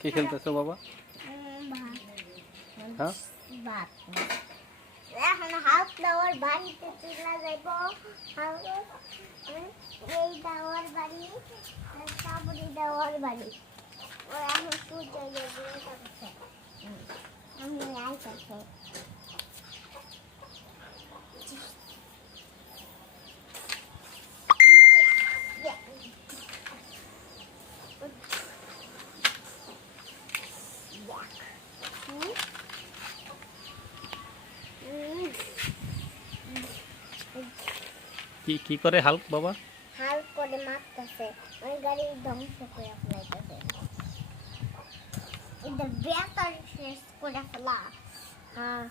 কি খেলতেছো বাবা? হ্যাঁ, ভাত। এখন হাফ ফ্লাওয়ার বাড়িতে চলে যাইব। এই দেওয়ার বাড়ি, সাবরি দেওয়ার বাড়ি। ও এখন সূর্য যাচ্ছে। আমি আইতাছে। কি করে হাল্ক বাবা? হাল করে মারতেছে, ওই গাড়ি ধ্বংস করে ফেলাইতেছে। এদের বেতার শেষ করে ফেলা। হ্যাঁ,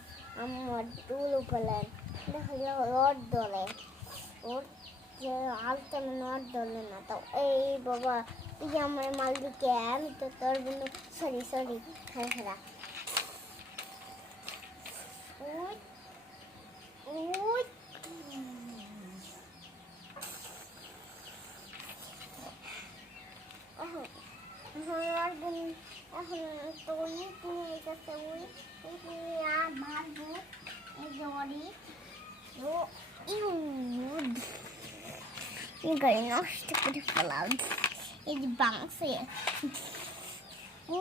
আমার টুলু ফেলেন দেখলে রড ধরে, ওর যে হালতে রড ধরলে না। তো এই বাবা, তুই আমার মাল দিকে, আমি তো তোর বন্ধু। সরি খাই ফেলা। ওই ওই এখন তো ওই কিনে গেছে, ওই আর মারবো এই জড়ি। এই গাড়ি নষ্ট করে ফেলাম, এই যে বাংসে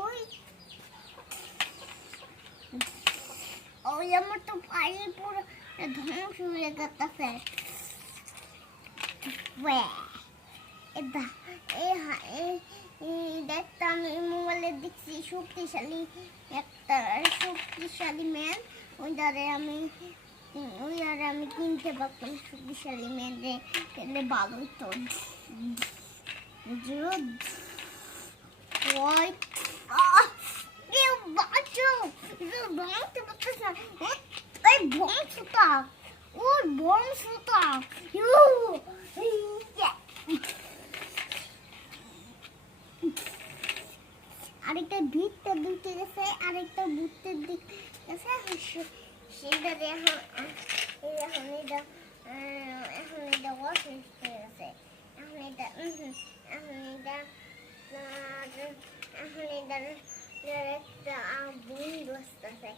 ওই ওই আমার তো বাড়ি পুরো ধ্বংস হয়ে গেছে। দেখতে আমি মোবাইলে দেখছি শক্তিশালী ম্যান। ওই দ্বারে আমি কিনতে পারতাম শক্তিশালী ম্যান রে, ভালো তো ভাঙতে পারতেছ না, ওই বংশটা, ওর বংশটা আরেকটা ভিতটা দিতে গেছে, আরেকটা বুটের দিক গেছে। সেটা এখন এটা অসুস্থ হয়ে গেছে। এখন এটা একটা বন্ধু আসতেছে।